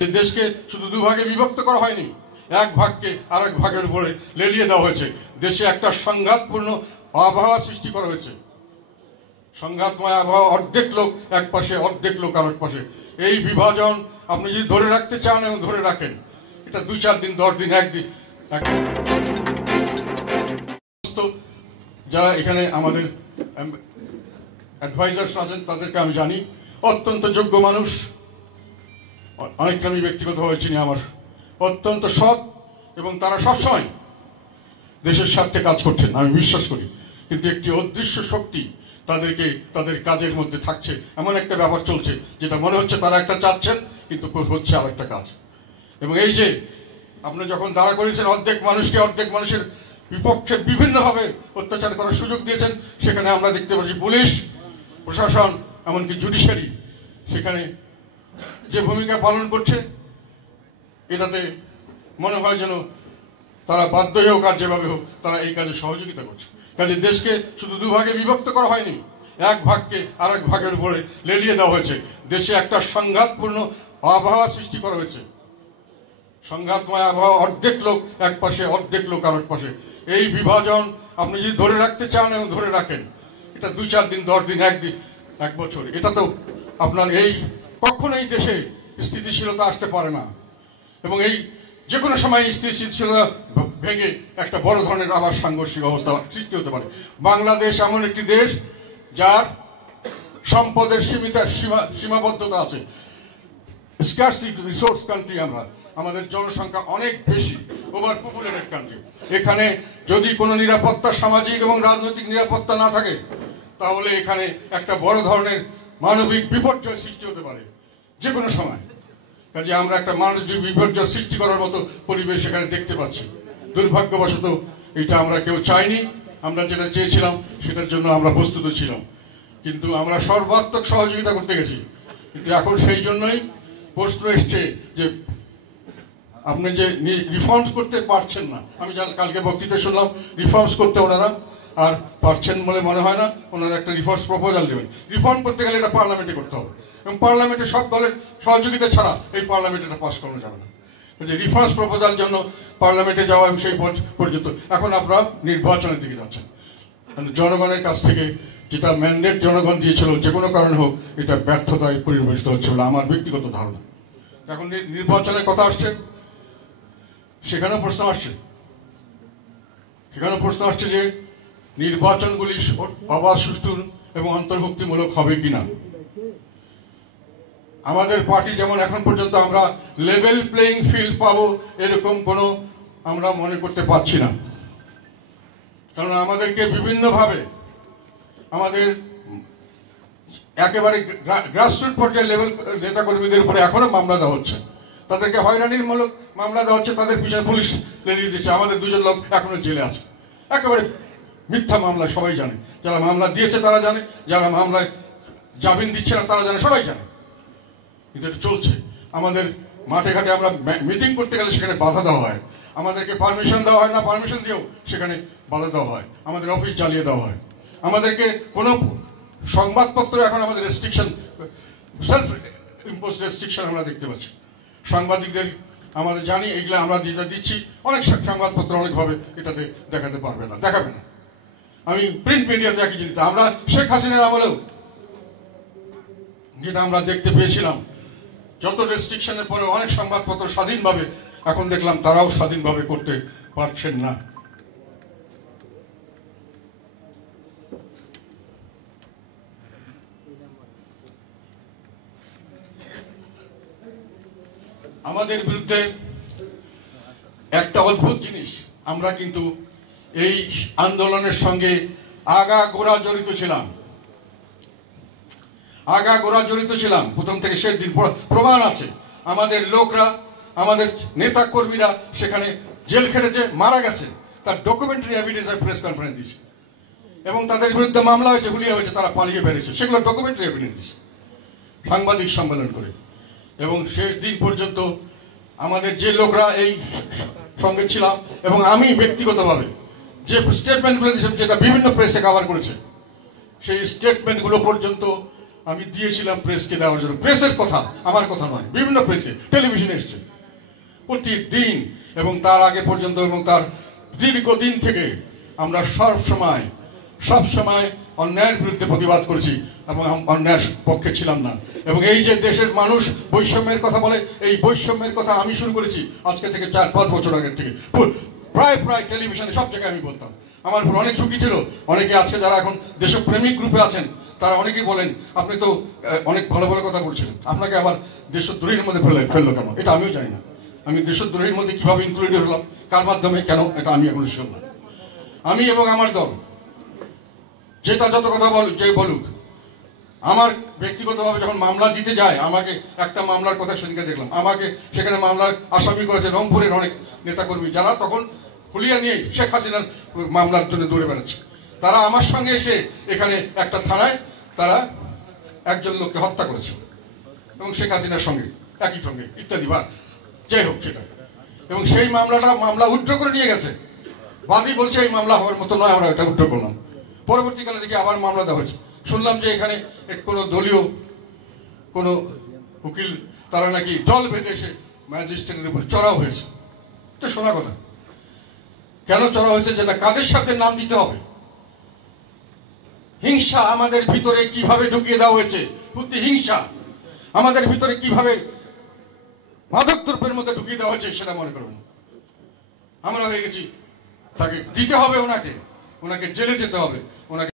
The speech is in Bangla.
দেশকে শুধু দুভাগে বিভক্ত করা হয়নি, এক ভাগকে আরেক ভাগের উপরে লেলিয়ে দেওয়া হয়েছে। দেশে একটা সংঘাতপূর্ণ আবহাওয়া সৃষ্টি করা হয়েছে। সংঘাতময় আবহাওয়া, অর্ধেক লোক এক পাশে, অর্ধেক লোক আরেক পাশে। এই বিভাজন আপনি যদি ধরে রাখতে চান এবং ধরে রাখেন, এটা 2-4 দিন, 10 দিন, একদিন। যারা এখানে আমাদের অ্যাডভাইজার্স আছেন তাদেরকে আমি জানি, অত্যন্ত যোগ্য মানুষ। অনেককে আমি ব্যক্তিগতভাবে চিনি, আমার অত্যন্ত সৎ, এবং তারা সবসময় দেশের স্বার্থে কাজ করছেন আমি বিশ্বাস করি। কিন্তু একটি অদৃশ্য শক্তি তাদেরকে তাদের কাজের মধ্যে থাকছে, এমন একটা ব্যাপার চলছে যেটা মনে হচ্ছে তারা একটা চাচ্ছেন কিন্তু হচ্ছে আর একটা কাজ। এবং এই যে আপনি যখন দাঁড়া করেছেন, অর্ধেক মানুষকে অর্ধেক মানুষের বিপক্ষে বিভিন্নভাবে অত্যাচার করার সুযোগ দিয়েছেন, সেখানে আমরা দেখতে পাচ্ছি পুলিশ প্রশাসন, এমনকি জুডিশিয়ারি সেখানে যে ভূমিকা পালন করছে, এটাতে মনে হয় যেন তারা বাধ্যই হোক আর যেভাবে হোক তারা এই কাজে সহযোগিতা করছে। কাজে দেশকে শুধু দুভাগে বিভক্ত করা হয়নি, এক ভাগকে আরেক ভাগের উপরে লেলিয়ে দেওয়া হয়েছে। দেশে একটা সংঘাতপূর্ণ আবহাওয়া সৃষ্টি করা হয়েছে। সংঘাতময় আবহাওয়া, অর্ধেক লোক এক পাশে, অর্ধেক লোক আরেক পাশে। এই বিভাজন আপনি যদি ধরে রাখতে চান এবং ধরে রাখেন, এটা 2-4 দিন, 10 দিন, একদিন, এক বছর, এটা তো আপনার এই কখনোই দেশে স্থিতিশীলতা আসতে পারে না। এবং এই যে কোনো সময় স্থিতিশীলতা ভেঙে একটা বড় ধরনের আবার সাংঘর্ষিক অবস্থা সৃষ্টি হতে পারে। বাংলাদেশ এমন একটি দেশ যার সম্পদের সীমাবদ্ধতা আছে। স্কার্সিটি রিসোর্স কান্ট্রি আমরা, আমাদের জনসংখ্যা অনেক বেশি, ওভার পপুলেটেড কান্ট্রি। এখানে যদি কোনো নিরাপত্তা, সামাজিক এবং রাজনৈতিক নিরাপত্তা না থাকে, তাহলে এখানে একটা বড় ধরনের মানবিক বিপর্যয় সৃষ্টি হতে পারে যে কোনো সময়। কাজে আমরা একটা মানবিক বিপর্যয় সৃষ্টি করার মতো পরিবেশ এখানে দেখতে পাচ্ছি। দুর্ভাগ্যবশত এটা আমরা কেউ চাইনি। আমরা যেটা চেয়েছিলাম সেটার জন্য আমরা প্রস্তুত ছিলাম, কিন্তু আমরা সর্বাত্মক সহযোগিতা করতে গেছি। কিন্তু এখন সেই জন্যই প্রশ্ন এসছে যে আপনি যে রিফর্মস করতে পারছেন না। আমি কালকে বক্তৃতা শুনলাম, রিফর্মস করতে ওনারা আর পারছেন বলে মনে হয় না। ওনারা একটা রিফর্মস প্রপোজাল দেবেন। রিফর্ম করতে গেলে এটা পার্লামেন্টে করতে হবে, এবং পার্লামেন্টে সব দলের সহযোগিতা ছাড়া এই পার্লামেন্টে এটা পাস করানো যাবে না। যে রিফর্মস প্রপোজাল জন্য পার্লামেন্টে যাওয়া, এবং সেই পর্যন্ত এখন আপনারা নির্বাচনের দিকে যাচ্ছেন। জনগণের কাছ থেকে যেটা ম্যান্ডেট জনগণ দিয়েছিল, যে কোনো কারণে হোক, এটা ব্যর্থতায় পরিবেশিত হচ্ছে বলে আমার ব্যক্তিগত ধারণা। এখন নির্বাচনের কথা আসছে, সেখানেও প্রশ্ন আসছে যে নির্বাচনগুলি অবাধ, সুষ্ঠু এবং অন্তর্ভুক্তিমূলক হবে কিনা। আমাদের পার্টি যেমন এখন পর্যন্ত আমরা লেভেল প্লেইং ফিল্ড পাবো এরকম কোনো আমরা মনে করতে পারছি না। কারণ আমাদেরকে বিভিন্নভাবে আমাদের একেবারে গ্রাসরুট পর্যায়ে লেভেল নেতাকর্মীদের উপরে এখনো মামলা দেওয়া হচ্ছে। তাদেরকে হয়রানিমূলক মামলা দেওয়া হচ্ছে, তাদের পিছনে পুলিশ লেলিয়ে দিচ্ছে। আমাদের 2জন লোক এখনো জেলে আছে, একেবারে মিথ্যা মামলায়, সবাই জানে। যারা মামলা দিয়েছে তারা জানে, যারা মামলায় জামিন দিচ্ছে না তারা জানে, সবাই জানে। কিন্তু এটা চলছে। আমাদের মাঠে ঘাটে আমরা মিটিং করতে গেলে সেখানে বাধা দেওয়া হয়, আমাদেরকে পারমিশন দেওয়া হয় না, পারমিশন দিয়েও সেখানে বাধা দেওয়া হয়, আমাদের অফিস জ্বালিয়ে দেওয়া হয়। আমাদেরকে কোনো সংবাদপত্র এখন আমাদের রেস্ট্রিকশন, সেলফ ইম্পোজ রেস্ট্রিকশন আমরা দেখতে পাচ্ছি। সাংবাদিকদের আমাদের জানি এইগুলো আমরা যেটা দিচ্ছি, অনেক সংবাদপত্র অনেকভাবে এটাতে দেখাবে না। আমি প্রিন্ট মিডিয়াতে একই জিনিস, আমরা শেখ হাসিনার আমলেও যেটা আমরা দেখতে পেয়েছিলাম, যত রেস্ট্রিকশনের পরে অনেক সংবাদপত্র স্বাধীনভাবে, এখন দেখলাম তারাও স্বাধীনভাবে করতে পারছেন না। আমাদের বিরুদ্ধে একটা অদ্ভুত জিনিস, আমরা কিন্তু এই আন্দোলনের সঙ্গে আগাগোড়া জড়িত ছিলাম প্রথম থেকে শেষ দিন। প্রমাণ আছে, আমাদের লোকরা, আমাদের নেতা কর্মীরা সেখানে জেল খেটেছে, মারা গেছে, তার ডকুমেন্টারি এভিডেন্স প্রেস কনফারেন্স দিয়েছে, এবং তাদের বিরুদ্ধে মামলা হয়েছে, হুলিয়া হয়েছে, তারা পালিয়ে বেরিয়েছে, সেগুলো ডকুমেন্টারি এভিডেন্স দিয়েছে সাংবাদিক সম্মেলন করে। এবং শেষ দিন পর্যন্ত আমাদের যে লোকরা এই সঙ্গে ছিলাম, এবং আমি ব্যক্তিগতভাবে যে স্টেটমেন্টগুলো দিয়েছিলাম, যেটা বিভিন্ন প্রেসে কভার করেছে, সেই স্টেটমেন্টগুলো পর্যন্ত আমি দিয়েছিলাম প্রেসকে দেওয়ার জন্য। প্রেসের কথা, আমার কথা নয়, বিভিন্ন প্রেসে, টেলিভিশনে এসছে প্রতিদিন, এবং তার আগে পর্যন্ত এবং তার দীর্ঘদিন থেকে আমরা সব সময় অন্যায়ের বিরুদ্ধে প্রতিবাদ করেছি এবং অন্যায়ের পক্ষে ছিলাম না। এবং এই যে দেশের মানুষ বৈষম্যের কথা বলে, এই বৈষম্যের কথা আমি শুরু করেছি আজকে থেকে 4-5 বছর আগের থেকে। প্রায় টেলিভিশনে সব জায়গায় আমি বলতাম। আমার উপর অনেক ঝুঁকি ছিল। অনেকে আছে যারা এখন দেশপ্রেমিক গ্রুপে আছেন, তারা অনেকেই বলেন আপনি তো অনেক ভালো ভালো কথা বলছিলেন, আপনাকে আবার দেশদ্রোহীর মধ্যে ফেললো কেন? এটা আমিও জানি না। আমি দেশদ্রোহীর মধ্যে কিভাবে ইনক্লুডেড হলাম, কার মাধ্যমে, কেন, এটা আমি এখন শিওর না। আমি এবং আমার দল যেটা যত কথা যে বলুক, আমার ব্যক্তিগতভাবে যখন মামলা দিতে যায়, আমাকে একটা মামলার কথা সেদিকে দেখলাম, আমাকে সেখানে মামলার আসামি করেছে রংপুরের অনেক নেতাকর্মী, যারা তখন হুলিয়া নিয়ে শেখ হাসিনার মামলার জন্য দৌড়ে বেড়াচ্ছে। তারা আমার সঙ্গে এসে এখানে একটা থানায় তারা একজন লোককে হত্যা করেছে, এবং শেখ হাসিনার সঙ্গে একই সঙ্গে ইত্যাদি, বা যাই হোক সেটা। এবং সেই মামলা উইথড্র করে নিয়ে গেছে। বাদী বলছে এই মামলা হওয়ার মতো নয়, আমরা এটা উইথড্র করলাম। পরবর্তীকালে দেখি আবার মামলা দেওয়া হয়েছে। শুনলাম যে এখানে কোনো দলীয় কোনো উকিল, তারা নাকি দল বেঁধে এসে ম্যাজিস্ট্রেটের উপর চড়াও হয়েছে। এটা শোনা কথা। কেন চড়া হয়েছে? যে না, কাদের সাথে নাম দিতে হবে। হিংসা আমাদের ভিতরে কিভাবে ঢুকিয়ে দেওয়া হয়েছে, হিংসা আমাদের ভিতরে কিভাবে মাদক দ্রব্যের মধ্যে ঢুকিয়ে দেওয়া হয়েছে, সেটা মনে করুন। আমরা হয়ে গেছি তাকে দিতে হবে, ওনাকে জেলে যেতে হবে, ওনাকে